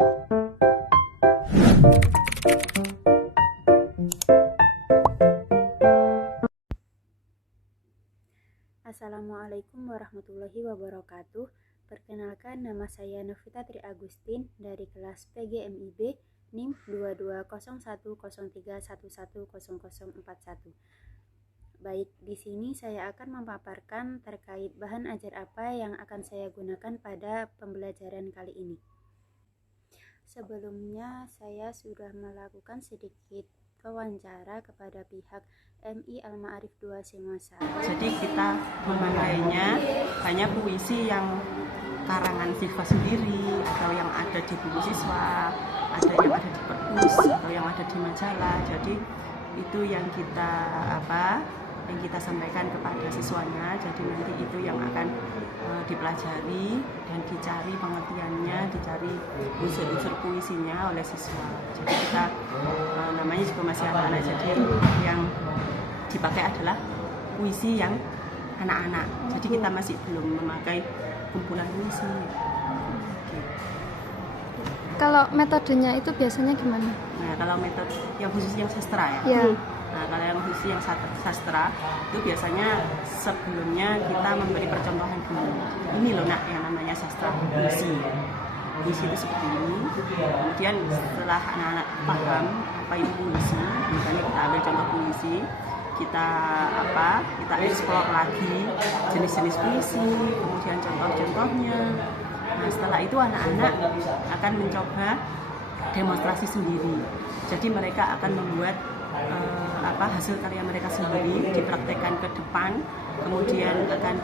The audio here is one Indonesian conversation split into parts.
Assalamualaikum warahmatullahi wabarakatuh. Perkenalkan, nama saya Novita Tri Agustin dari kelas PGMIB NIM 220103110041. Baik, di sini saya akan memaparkan terkait bahan ajar apa yang akan saya gunakan pada pembelajaran kali ini. Sebelumnya, saya sudah melakukan sedikit wawancara kepada pihak MI Al-Ma'arif 2 Semasa. Jadi kita memakainya hanya puisi yang karangan siswa sendiri, atau yang ada di buku siswa, ada yang ada di perpus, atau yang ada di majalah. Jadi itu yang kita sampaikan kepada siswanya. Jadi nanti itu yang akan dipelajari dan dicari pengertiannya, dicari unsur-unsur puisinya oleh siswa. Jadi kita namanya juga masih anak-anak, jadi yang dipakai adalah puisi yang anak-anak. Jadi kita masih belum memakai kumpulan puisi. Kalau metodenya itu biasanya gimana? Nah, kalau metode yang khusus yang sastra ya. Ya. Nah, kalau yang khusus yang sastra itu biasanya sebelumnya kita memberi percontohan dulu. Ini loh nak, yang namanya sastra puisi. Puisi itu seperti ini. Kemudian setelah anak-anak paham apa itu puisi, misalnya kita ambil contoh puisi, kita eksplor lagi jenis-jenis puisi, kemudian contoh-contohnya. Nah, setelah itu anak-anak akan mencoba demonstrasi sendiri. Jadi mereka akan membuat hasil karya mereka sendiri, dipraktekkan ke depan, kemudian akan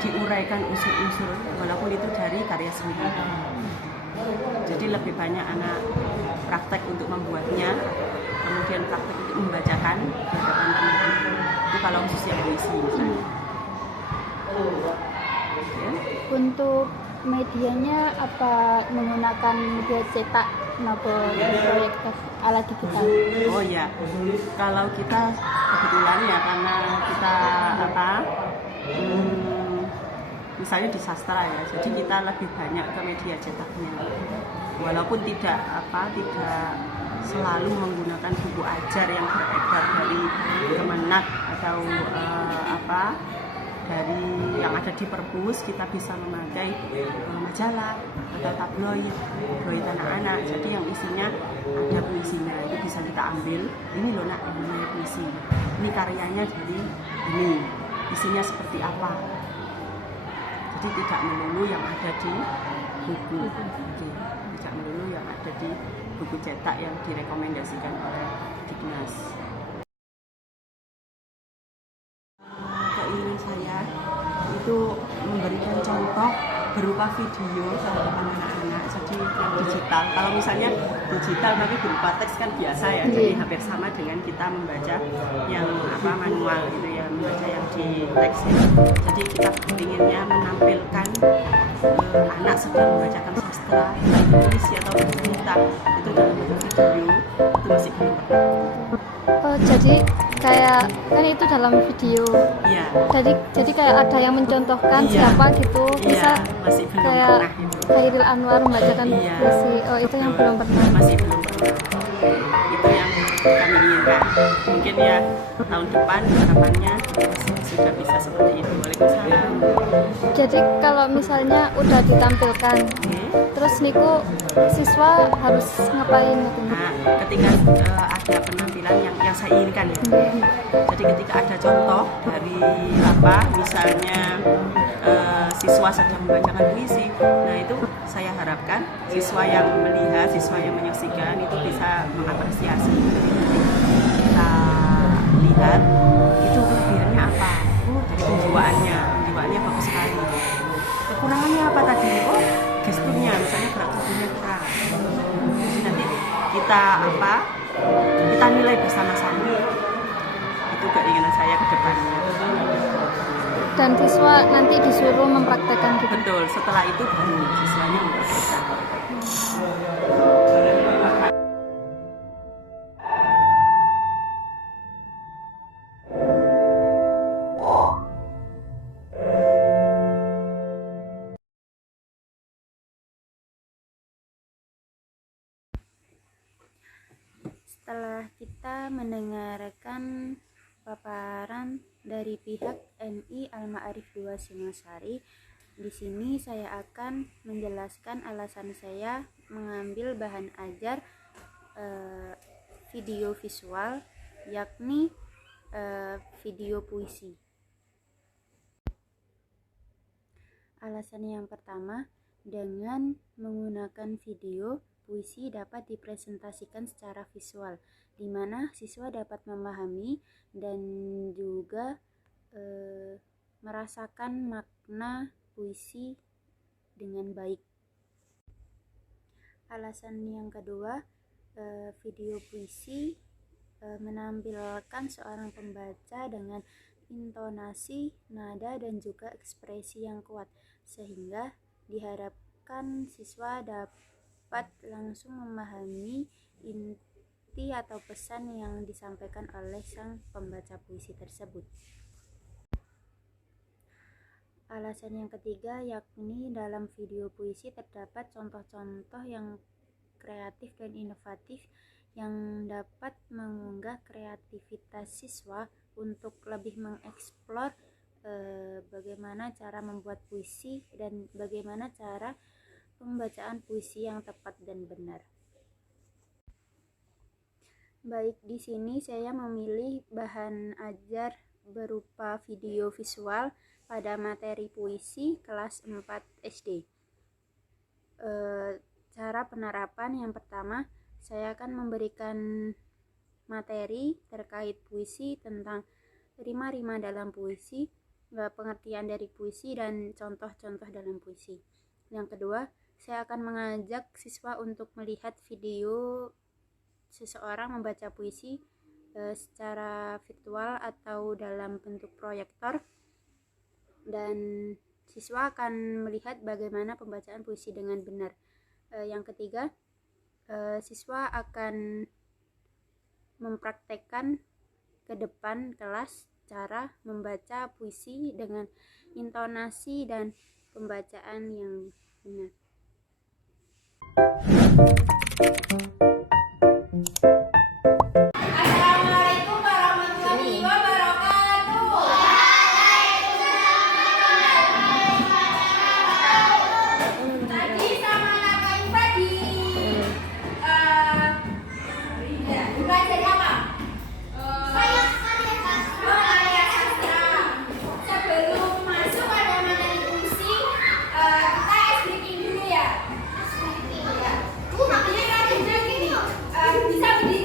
diuraikan unsur-unsur walaupun itu dari karya sendiri. Jadi lebih banyak anak praktek untuk membuatnya, kemudian praktek untuk membacakan di hadapan teman-teman. Itu kalau khusus yang puisi misalnya. Ya. Untuk medianya apa menggunakan media cetak maupun proyektor ala digital? Oh ya, kalau kita kebetulan ya karena kita misalnya di sastra ya, jadi kita lebih banyak ke media cetaknya. Walaupun tidak selalu menggunakan buku ajar yang beredar dari Kemenak atau dari yang ada di perpus, kita bisa memakai majalah atau tabloid anak-anak. Jadi yang isinya ada puisinya, itu bisa kita ambil. Ini loh nak, yang namanya puisi. Ini karyanya dari ini, isinya seperti apa. Jadi tidak melulu yang ada di buku, tidak melulu yang ada di buku cetak yang direkomendasikan oleh Dignas. Keinginan saya itu memberikan contoh berupa video sama anak-anak, jadi yang digital. Kalau misalnya digital tapi berupa teks kan biasa ya, jadi hampir sama dengan kita membaca yang manual gitu ya, membaca yang di teks ya. Jadi kita inginnya menampilkan anak sedang membacakan sastra, puisi atau cerita itu dalam bentuk video, itu masih belum pernah. Oh, jadi kayak kan itu dalam video. Iya. Jadi kayak ada yang mencontohkan siapa gitu. Iya, masih belum kayak pernah itu. Khairil Anwar membacakan puisi. Oh, itu yang belum pernah. Masih belum pernah. Itu yang kami inginkan. Mungkin ya tahun depan harapannya sudah bisa seperti itu. Waalaikumsalam. Jadi kalau misalnya udah ditampilkan, terus niku siswa harus ngapain gitu? Nah, ketika ada penampilan yang saya inginkan ya. Jadi ketika ada contoh dari misalnya siswa sedang membacakan puisi, nah itu saya harapkan siswa yang melihat, siswa yang menyaksikan itu bisa mengapresiasi. Kita lihat itu kelebihannya apa? Dari penjiwaannya bagus sekali. Kekurangannya apa tadi? Oh, gesturnya, misalnya gerak tubuhnya kurang. Jadi nanti kita nilai bersama-sama. Itu keinginan saya ke depannya. Dan siswa nanti disuruh mempraktekkan gitu. Betul, setelah itu baru siswanya mempraktekkan. Setelah kita mendengarkan paparan dari pihak MI Al-Ma'arif 2 Singosari, di sini saya akan menjelaskan alasan saya mengambil bahan ajar video visual, yakni video puisi. Alasan yang pertama, dengan menggunakan video, puisi dapat dipresentasikan secara visual, di mana siswa dapat memahami dan juga merasakan makna puisi dengan baik. Alasan yang kedua, video puisi menampilkan seorang pembaca dengan intonasi, nada, dan juga ekspresi yang kuat, sehingga diharapkan siswa dapat langsung memahami inti atau pesan yang disampaikan oleh sang pembaca puisi tersebut. Alasan yang ketiga, yakni dalam video puisi terdapat contoh-contoh yang kreatif dan inovatif yang dapat mengunggah kreativitas siswa untuk lebih mengeksplor bagaimana cara membuat puisi dan bagaimana cara pembacaan puisi yang tepat dan benar. Baik, di sini saya memilih bahan ajar berupa video visual pada materi puisi kelas 4 SD. Cara penerapan yang pertama, saya akan memberikan materi terkait puisi tentang rima-rima dalam puisi, pengertian dari puisi, dan contoh-contoh dalam puisi. Yang kedua, saya akan mengajak siswa untuk melihat video seseorang membaca puisi secara virtual atau dalam bentuk proyektor, dan siswa akan melihat bagaimana pembacaan puisi dengan benar. Yang ketiga, siswa akan mempraktekkan ke depan kelas cara membaca puisi dengan intonasi dan pembacaan yang benar. Assalamualaikum warahmatullahi wabarakatuh. Tadi sama ngapain pagi? Belajar apa? Saya sastra. Sebelum masuk pada materi puisi, kita ice breaking dulu ya. Artinya kan gini, bisa berdiri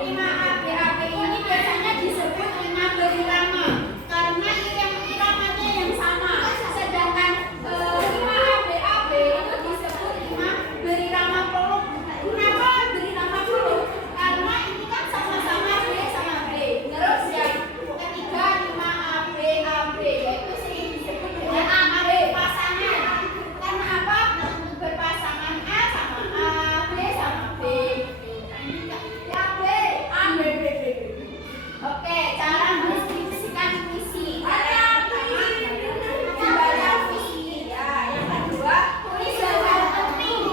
Rima ABAB ini biasanya disebut rima berirama karena iramanya yang sama. Sedangkan rima ABAB itu disebut rima berirama peluk. Kenapa berirama peluk? Karena ini kan sama-sama B sama B. Terus yang ketiga rima ABAB yaitu sering disebut dengan AB pasangan. Karena apa? Berpasangan A sama A, B sama B. Oke, cara mendeskripsikan puisi. Cara pertama membaca puisi. Ya, yang kedua tulis hal penting.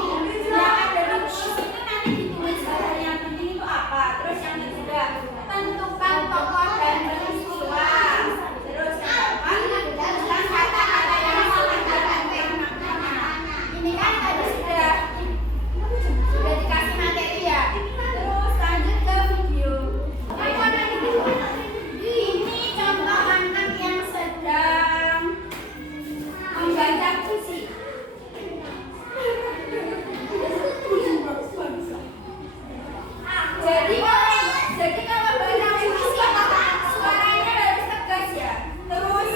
Yang ada di puisi itu nanti ditulis hal yang penting itu apa. Terus yang ketiga tentukan tokoh dan peristiwa. Terus yang keempat tuliskan kata-kata yang mengatakan maknanya. Ini kan tadi sudah dikasih materi ya. Terus lanjut ke video. Ini contoh anak yang sedang membaca puisi. Jadi kalau baca puisi suaranya harus tegas ya. Terus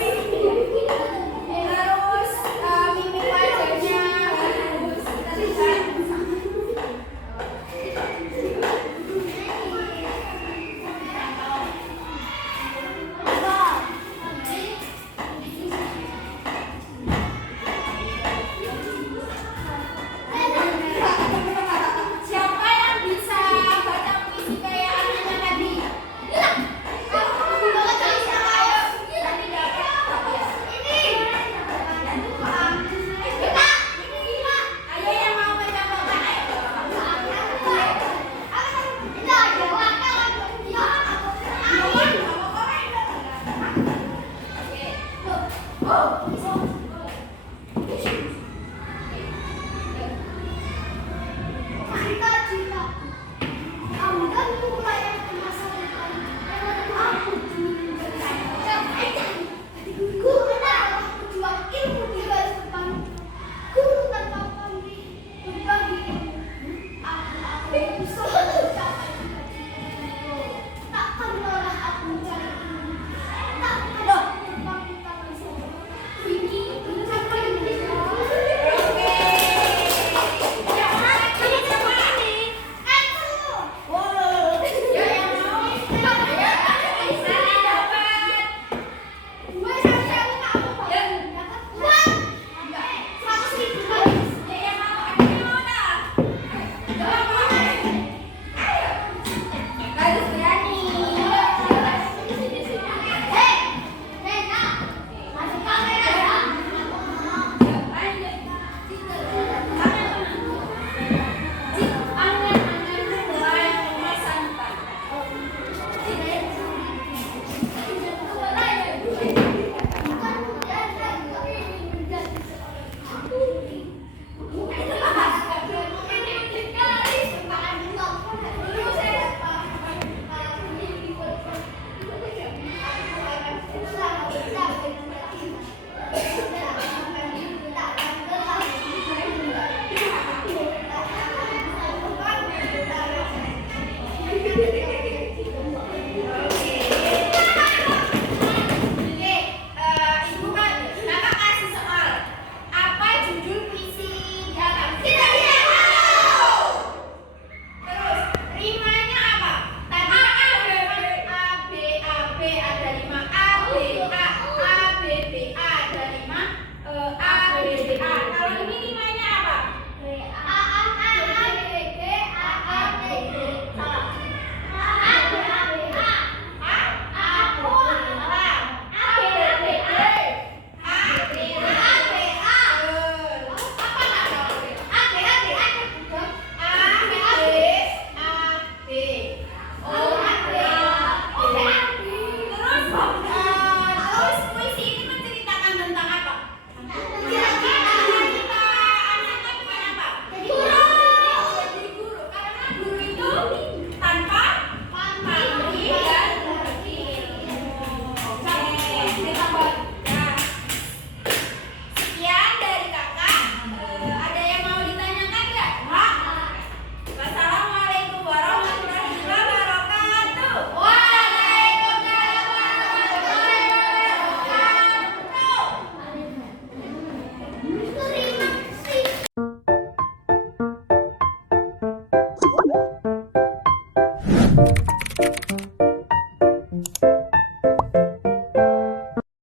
mimik wajahnya harus terlihat. Siapa yang bisa baca puisi